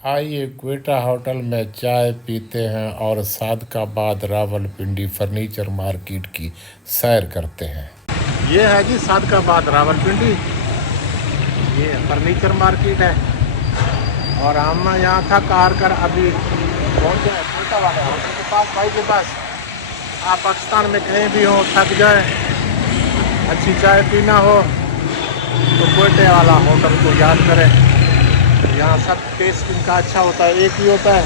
आइए क्वेटा होटल में चाय पीते हैं और सादकाबाद रावलपिंडी फर्नीचर मार्केट की सैर करते हैं। ये है जी सादकाबाद रावलपिंडी, ये फर्नीचर मार्केट है। और हम यहाँ था कार कर अभी पहुँचे हैं क्वेटा वाले होटल के पास। भाई के पास आप पाकिस्तान में कहीं भी हो, थक जाए, अच्छी चाय पीना हो तो क्वेटे वाला होटल को याद करें। यहाँ सब टेस्ट इनका अच्छा होता है, एक ही होता है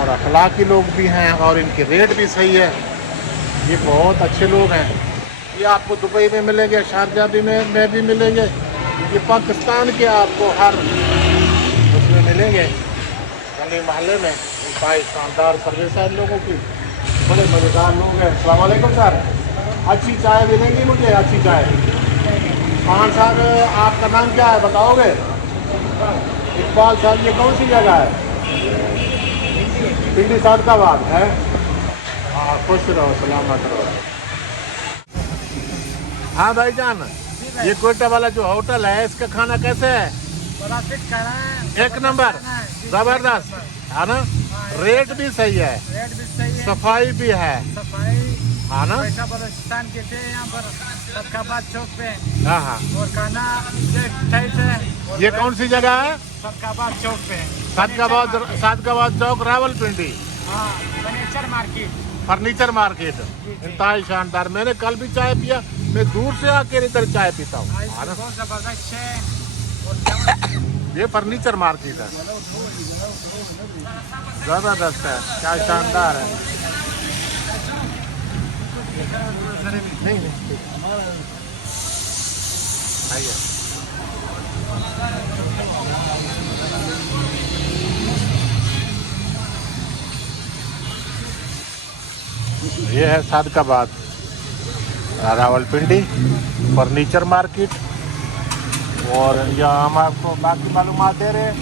और अखलाकी लोग भी हैं और इनके रेट भी सही है। ये बहुत अच्छे लोग हैं। ये आपको दुबई में मिलेंगे, शारजा भी में भी मिलेंगे, ये पाकिस्तान के आपको हर उसमें मिलेंगे, गली मोहल्ले में। भाई शानदार सर्विस है इन लोगों की, बड़े मज़ेदार लोग हैं। अस्सलाम वालेकुम सर, अच्छी चाय मिलेगी मुझे, अच्छी चाय। खान साहब आपका नाम क्या है बताओगे? इकबाल साहब, ये कौन सी जगह है? पिंडी सादकाबाद है। हाँ, खुश रहो, सलामत रहो। हाँ भाईजान, ये कोयटा वाला जो होटल है इसका खाना कैसे है? बड़ा फिट खाना है, एक नंबर, जबरदस्त है ना? रेट भी सही है, रेट भी सही है, सफाई भी है, सफाई हाँ ना? पैसा बलोचिस्तान के थे यहाँ पर सदकाबाद चौक पे। हाँ हाँ। और खाना टाइप है। ये कौन सी जगह है? सदकाबाद चौक पे, सादकाबाद चौक रावलपिंडी। हाँ, फर्नीचर मार्केट। फर्नीचर मार्केट इंतहाई शानदार। मैंने कल भी चाय पिया, मैं दूर से आके इधर चाय पीता हूँ। बहुत जबरदस्त है। ये फर्नीचर मार्केट है, जबरदस्त है, क्या शानदार है। नहीं आइए। ये है सादकाबाद रावलपिंडी फर्नीचर मार्केट। और यहाँ हम आपको बाकी मालूमात दे रहे हैं।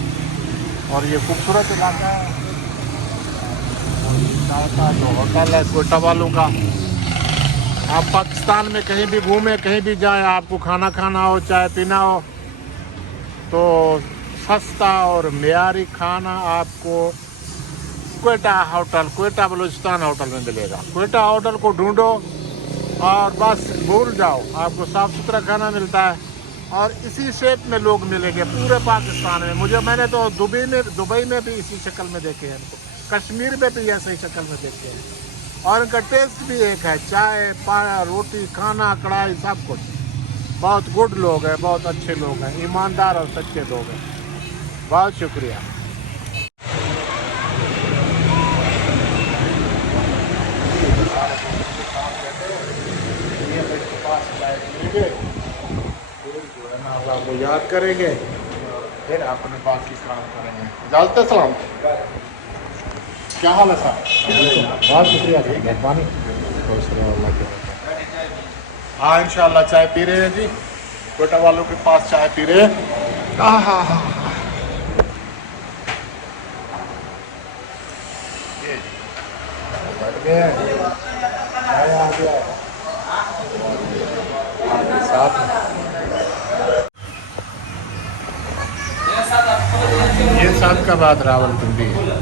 और ये खूबसूरत इलाका है का जो होटल है कोयटा वालों का। आप पाकिस्तान में कहीं भी घूमें, कहीं भी जाएं, आपको खाना खाना हो, चाय पीना हो तो सस्ता और मेयारी खाना आपको क्वेटा होटल, क्वेटा बलूचिस्तान होटल में मिलेगा। क्वेटा होटल को ढूंढो और बस भूल जाओ, आपको साफ़ सुथरा खाना मिलता है। और इसी शेप में लोग मिलेंगे पूरे पाकिस्तान में। मैंने तो दुबई में भी इसी शक्ल में देखे हैं इनको, कश्मीर में भी ऐसे ही शक्ल में देखे हैं। और इनका टेस्ट भी एक है, चाय पाया, रोटी, खाना, कढ़ाई, सब कुछ। बहुत गुड लोग हैं, बहुत अच्छे लोग हैं, ईमानदार और सच्चे लोग हैं। बहुत शुक्रिया। आपको याद करेंगे, फिर अपने बाकी काम करेंगे। जालते सलाम, क्या हाल है साहब? बहुत शुक्रिया, मेहरबानी। हाँ इंशाल्लाह चाय पी रहे हैं जी, कोयटा वालों के पास चाय पी रहे हैं। हाँ बैठ गए आ गया साथ में। ये सादकाबाद रावलपिंडी है।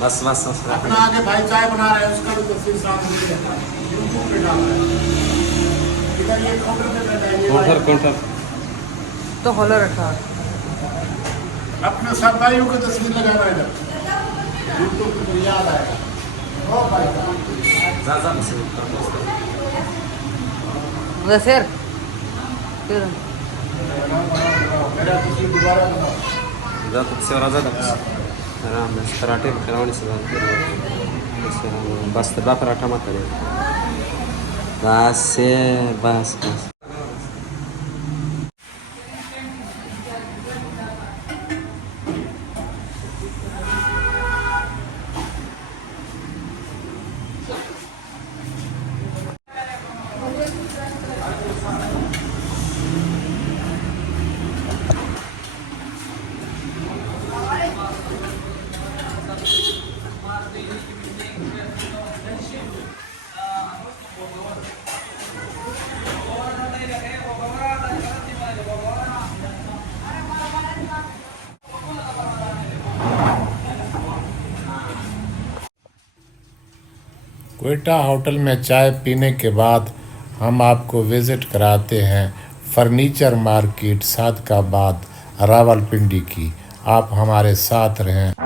बस अपना आगे भाई चाय बना रहे हैं, उसका भी तस्वीर साथ काउंटर तो खोलो रखा अपने सब भाइयों की तस्वीर लगाना इधर, यूट्यूब पे याद आएगा। ओ भाई सर मेरा तस्वीर दोबारा बनाओ। все разадок. Карате, каравани се बस दबा पराठा मत करिए। बस क्वेटा होटल में चाय पीने के बाद हम आपको विज़िट कराते हैं फर्नीचर मार्केट सादकाबाद रावलपिंडी की। आप हमारे साथ रहें।